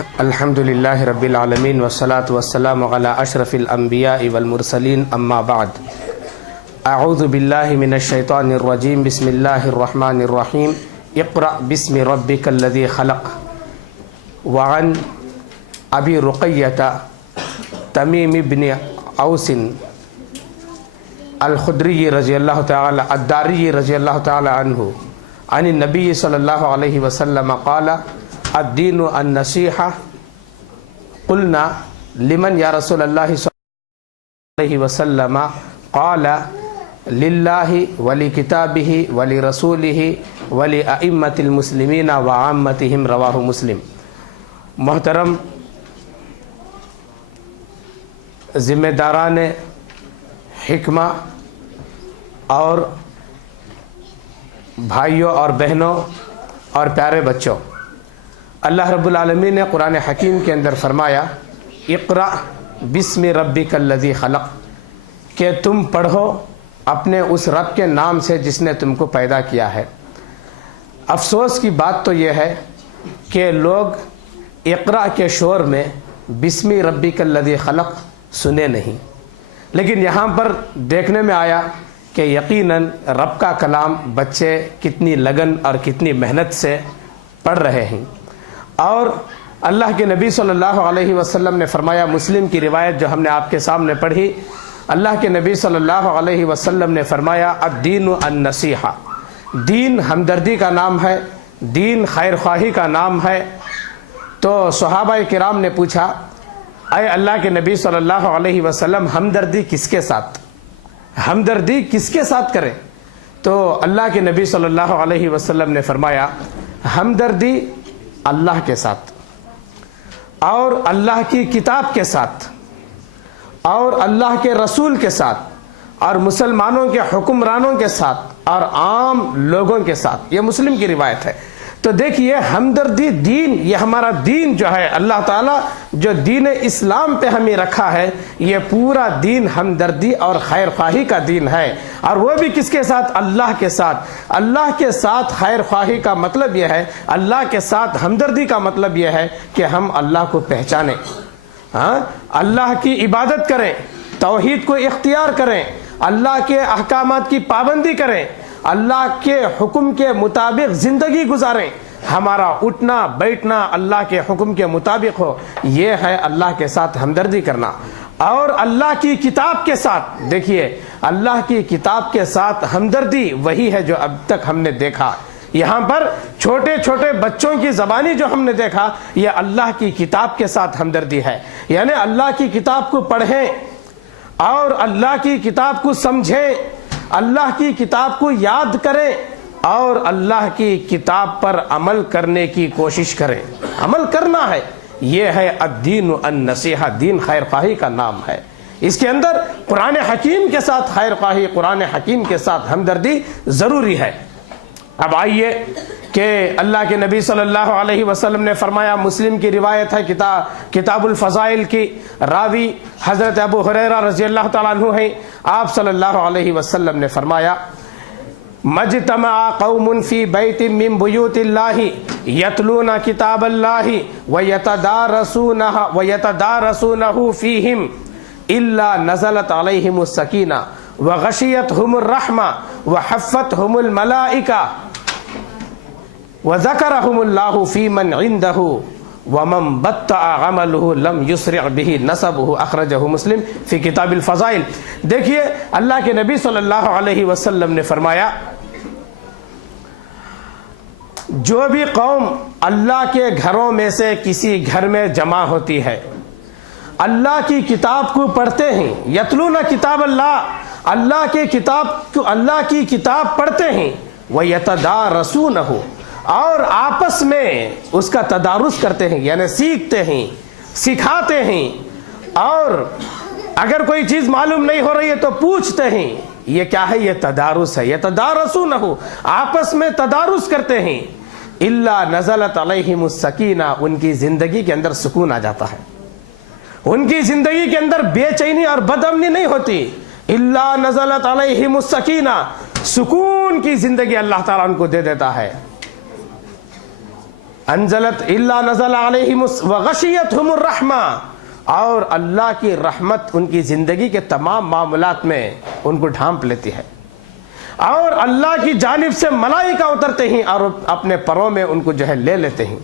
الحمد للہ رب العالمین والصلاة والسلام علی اشرف الانبیاء والمرسلین اما بعد اعوذ باللہ من الشیطان الرجیم بسم اللہ الرحمن الرحیم اقرأ بسم ربک الذی خلق وعن ابی رقیۃ تمیم بن اوس الخدری رضی اللہ تعالی الداری رضی اللہ تعالی عنہ عن النبی صلی اللہ علیہ وسلم قال الدین النصیحہ قلنا لمن یا رسول اللہ صلی اللہ علیہ وسلم قال للہ ولکتابہ ولرسولہ ولأئمة المسلمین وعامتہم رواہ مسلم۔ محترم ذمہ داران حکمہ اور بھائیوں اور بہنوں اور پیارے بچوں، اللہ رب العالمین نے قرآن حکیم کے اندر فرمایا اقرأ بسم ربک الذی خلق، کہ تم پڑھو اپنے اس رب کے نام سے جس نے تم کو پیدا کیا ہے۔ افسوس کی بات تو یہ ہے کہ لوگ اقرأ کے شور میں بسم ربک الذی خلق سنے نہیں، لیکن یہاں پر دیکھنے میں آیا کہ یقیناً رب کا کلام بچے کتنی لگن اور کتنی محنت سے پڑھ رہے ہیں، اور اللہ کے نبی صلی اللہ علیہ وسلم نے فرمایا، مسلم کی روایت جو ہم نے آپ کے سامنے پڑھی، اللہ کے نبی صلی اللہ علیہ وسلم نے فرمایا الدین النصیحہ، دین ہمدردی کا نام ہے، دین خیر خواہی کا نام ہے۔ تو صحابہ کرام نے پوچھا، اے اللہ کے نبی صلی اللہ علیہ وسلم ہمدردی کس کے ساتھ، ہمدردی کس کے ساتھ کریں؟ تو اللہ کے نبی صلی اللہ علیہ وسلم نے فرمایا ہمدردی اللہ کے ساتھ اور اللہ کی کتاب کے ساتھ اور اللہ کے رسول کے ساتھ اور مسلمانوں کے حکمرانوں کے ساتھ اور عام لوگوں کے ساتھ۔ یہ مسلم کی روایت ہے۔ تو دیکھیے ہمدردی دین، یہ ہمارا دین جو ہے، اللہ تعالیٰ جو دین اسلام پہ ہمیں رکھا ہے، یہ پورا دین ہمدردی اور خیر خواہی کا دین ہے، اور وہ بھی کس کے ساتھ؟ اللہ کے ساتھ۔ اللہ کے ساتھ خیر خواہی کا مطلب یہ ہے، اللہ کے ساتھ ہمدردی کا مطلب یہ ہے کہ ہم اللہ کو پہچانیں، اللہ کی عبادت کریں، توحید کو اختیار کریں، اللہ کے احکامات کی پابندی کریں، اللہ کے حکم کے مطابق زندگی گزاریں، ہمارا اٹھنا بیٹھنا اللہ کے حکم کے مطابق ہو۔ یہ ہے اللہ کے ساتھ ہمدردی کرنا۔ اور اللہ کی کتاب کے ساتھ، دیکھیے اللہ کی کتاب کے ساتھ ہمدردی وہی ہے جو اب تک ہم نے دیکھا۔ یہاں پر چھوٹے چھوٹے بچوں کی زبانی جو ہم نے دیکھا، یہ اللہ کی کتاب کے ساتھ ہمدردی ہے، یعنی اللہ کی کتاب کو پڑھیں اور اللہ کی کتاب کو سمجھیں، اللہ کی کتاب کو یاد کریں اور اللہ کی کتاب پر عمل کرنے کی کوشش کریں۔ عمل کرنا ہے، یہ ہے الدین النصیحہ، دین خیر خواہی کا نام ہے۔ اس کے اندر قرآن حکیم کے ساتھ خیر خواہی، قرآن حکیم کے ساتھ ہمدردی ضروری ہے۔ اب آئیے کہ اللہ کے نبی صلی اللہ علیہ وسلم نے فرمایا، مسلم کی روایت ہے، کتاب الفضائل کی راوی حضرت ابو ہریرہ رضی اللہ تعالیٰ عنہ ہیں، آپ صلی اللہ علیہ وسلم نے فرمایا مجتمع قوم فی بیت من بیوت اللہ یتلون کتاب اللہ ویتدارسونہ فیہم الا نزلت علیہم السکینہ وغشیتہم الرحمہ وحفتہم الملائکہ وذکرہم اللہ فی من عندہ ومن بطأ عملہ لم یسرع بہ نسبہ، اخرجہ مسلم فی کتاب الفضائل۔ دیکھیے اللہ کے نبی صلی اللہ علیہ وسلم نے فرمایا، جو بھی قوم اللہ کے گھروں میں سے کسی گھر میں جمع ہوتی ہے، اللہ کی کتاب کو پڑھتے ہیں، یتلون کتاب اللہ، اللہ کی کتاب پڑھتے ہیں، ویتدارسونہ، اور آپس میں اس کا تدارس کرتے ہیں، یعنی سیکھتے ہیں، سکھاتے ہیں، اور اگر کوئی چیز معلوم نہیں ہو رہی ہے تو پوچھتے ہیں۔ یہ کیا ہے؟ یہ تدارس ہے، یہ تدارسونہ، آپس میں تدارس کرتے ہیں۔ الا نزلت علیہم السکینہ، ان کی زندگی کے اندر سکون آ جاتا ہے، ان کی زندگی کے اندر بے چینی اور بدامنی نہیں ہوتی۔ الا نزلت علیہم السکینہ، سکون کی زندگی اللہ تعالیٰ ان کو دے دیتا ہے۔ انزلت الا نزل علیہم وغشیتہم الرحمہ، اور اللہ کی رحمت ان کی زندگی کے تمام معاملات میں ان کو ڈھانپ لیتی ہے، اور اللہ کی جانب سے ملائکہ اترتے ہیں اور اپنے پروں میں ان کو جو ہے لے لیتے ہیں،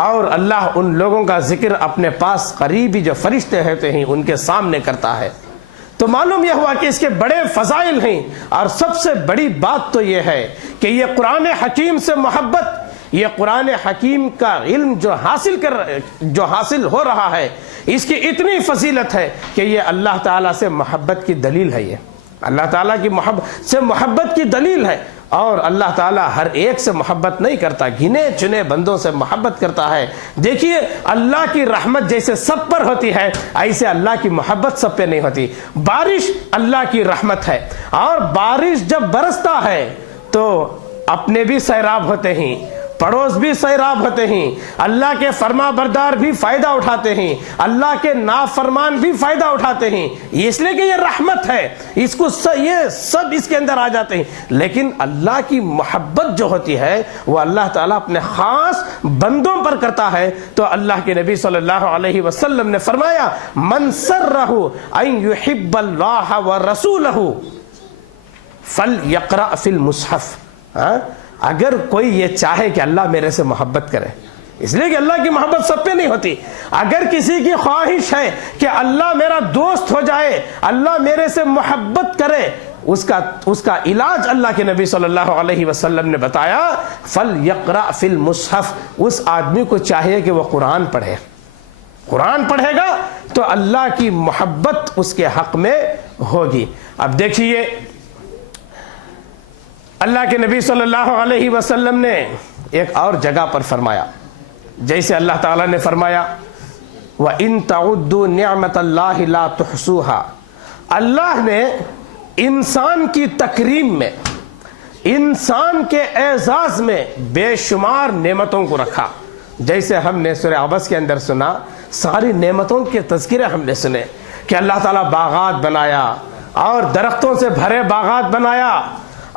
اور اللہ ان لوگوں کا ذکر اپنے پاس قریبی جو فرشتے ہوتے ہیں ان کے سامنے کرتا ہے۔ تو معلوم یہ ہوا کہ اس کے بڑے فضائل ہیں، اور سب سے بڑی بات تو یہ ہے کہ یہ قرآن حکیم سے محبت، یہ قرآن حکیم کا علم جو حاصل ہو رہا ہے، اس کی اتنی فضیلت ہے کہ یہ اللہ تعالیٰ سے محبت کی دلیل ہے، یہ اللہ تعالیٰ کی محبت کی دلیل ہے۔ اور اللہ تعالیٰ ہر ایک سے محبت نہیں کرتا، گنے چنے بندوں سے محبت کرتا ہے۔ دیکھیے اللہ کی رحمت جیسے سب پر ہوتی ہے، ایسے اللہ کی محبت سب پہ نہیں ہوتی۔ بارش اللہ کی رحمت ہے، اور بارش جب برستا ہے تو اپنے بھی سیراب ہوتے ہیں، پڑوس بھی سیراب ہوتے ہیں، اللہ کے فرما بردار بھی فائدہ اٹھاتے ہیں، اللہ کے نافرمان بھی فائدہ اٹھاتے ہیں، اس لیے کہ یہ رحمت ہے، اس کو یہ سب اس کے اندر آ جاتے ہیں۔ لیکن اللہ کی محبت جو ہوتی ہے وہ اللہ تعالیٰ اپنے خاص بندوں پر کرتا ہے۔ تو اللہ کے نبی صلی اللہ علیہ وسلم نے فرمایا من سرہ ان یحب اللہ ورسولہ فلیقرأ فی المصحف، اگر کوئی یہ چاہے کہ اللہ میرے سے محبت کرے، اس لیے کہ اللہ کی محبت سب پہ نہیں ہوتی، اگر کسی کی خواہش ہے کہ اللہ میرا دوست ہو جائے، اللہ میرے سے محبت کرے، اس کا علاج اللہ کے نبی صلی اللہ علیہ وسلم نے بتایا فَلْيَقْرَأْ فِي الْمُصْحَفِ، اس آدمی کو چاہیے کہ وہ قرآن پڑھے، قرآن پڑھے گا تو اللہ کی محبت اس کے حق میں ہوگی۔ اب دیکھیے اللہ کے نبی صلی اللہ علیہ وسلم نے ایک اور جگہ پر فرمایا، جیسے اللہ تعالیٰ نے فرمایا وَإِن تَعُدُّوا نِعْمَةَ اللَّهِ لَا تُحْصُوهَا، اللہ نے انسان کی تکریم میں، انسان کے اعزاز میں بے شمار نعمتوں کو رکھا۔ جیسے ہم نے سورہ عبس کے اندر سنا، ساری نعمتوں کے تذکرے ہم نے سنے کہ اللہ تعالیٰ باغات بنایا اور درختوں سے بھرے باغات بنایا،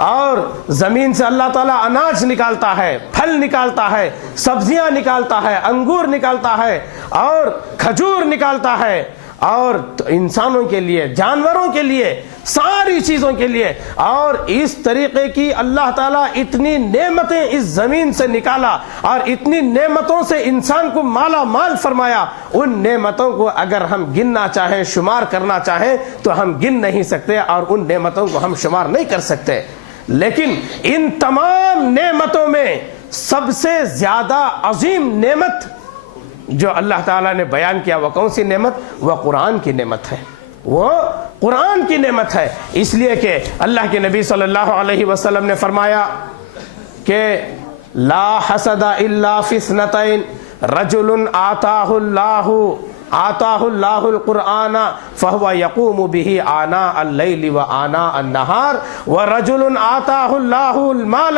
اور زمین سے اللہ تعالیٰ اناج نکالتا ہے، پھل نکالتا ہے، سبزیاں نکالتا ہے، انگور نکالتا ہے اور کھجور نکالتا ہے، اور انسانوں کے لیے، جانوروں کے لیے، ساری چیزوں کے لیے، اور اس طریقے کی اللہ تعالیٰ اتنی نعمتیں اس زمین سے نکالا اور اتنی نعمتوں سے انسان کو مالا مال فرمایا۔ ان نعمتوں کو اگر ہم گننا چاہیں، شمار کرنا چاہیں تو ہم گن نہیں سکتے، اور ان نعمتوں کو ہم شمار نہیں کر سکتے۔ لیکن ان تمام نعمتوں میں سب سے زیادہ عظیم نعمت جو اللہ تعالیٰ نے بیان کیا وہ کون سی نعمت؟ وہ قرآن کی نعمت ہے، وہ قرآن کی نعمت ہے۔ اس لیے کہ اللہ کے نبی صلی اللہ علیہ وسلم نے فرمایا کہ لا حسد الا فی اثنتین رجل آتاہ اللہ القرآن فہو یقوم بہ آناء اللیل و آناء النہار ورجل آتاہ اللہ المال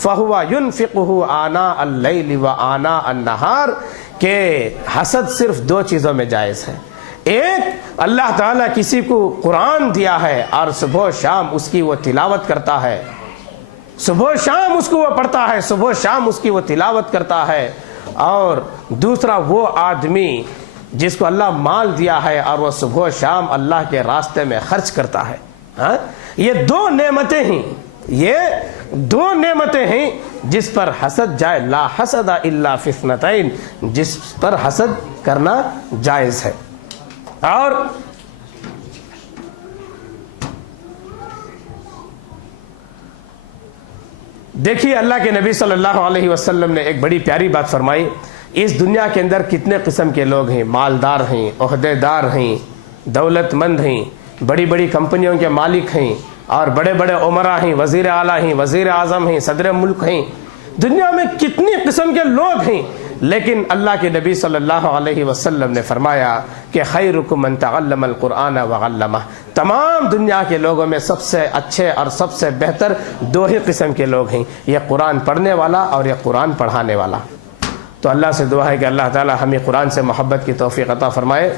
فہو ینفقہ آناء اللیل و آناء النہار، کہ حسد صرف دو چیزوں میں جائز ہے۔ ایک، اللہ تعالیٰ کسی کو قرآن دیا ہے اور صبح و شام اس کی وہ تلاوت کرتا ہے، صبح و شام اس کو وہ پڑھتا ہے، صبح و شام اس کی وہ تلاوت کرتا ہے۔ اور دوسرا وہ آدمی جس کو اللہ مال دیا ہے اور وہ صبح و شام اللہ کے راستے میں خرچ کرتا ہے۔ یہ دو نعمتیں ہیں، یہ دو نعمتیں ہیں جس پر حسد جائے، لا حسد الا فی اثنتین، جس پر حسد کرنا جائز ہے۔ اور دیکھیے اللہ کے نبی صلی اللہ علیہ وسلم نے ایک بڑی پیاری بات فرمائی، اس دنیا کے اندر کتنے قسم کے لوگ ہیں، مالدار ہیں، عہدے دار ہیں، دولت مند ہیں، بڑی بڑی کمپنیوں کے مالک ہیں، اور بڑے بڑے عمرا ہیں، وزیر اعلیٰ ہیں، وزیر اعظم ہیں، صدر ملک ہیں، دنیا میں کتنی قسم کے لوگ ہیں، لیکن اللہ کے نبی صلی اللہ علیہ وسلم نے فرمایا کہ خیرکم من تعلم القرآن وعلمہ، تمام دنیا کے لوگوں میں سب سے اچھے اور سب سے بہتر دو ہی قسم کے لوگ ہیں، یہ قرآن پڑھنے والا اور یہ قرآن پڑھانے والا۔ تو اللہ سے دعا ہے کہ اللہ تعالی ہمیں قرآن سے محبت کی توفیق عطا فرمائے۔